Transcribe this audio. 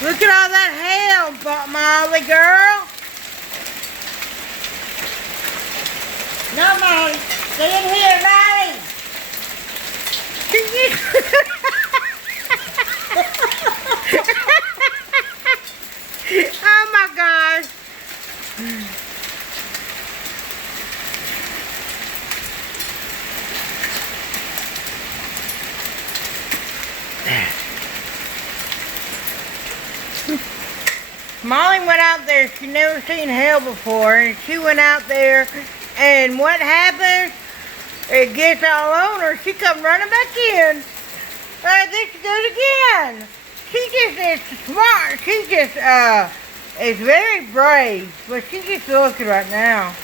Look at all that hell, Molly girl. No, Molly. Stay in here, Molly. Oh my gosh. Molly went out there, she never seen hell before, and she went out there, and what happens? It gets all on her, she come running back in. There she goes again. She just is smart, she just, is very brave, but she's just looking right now.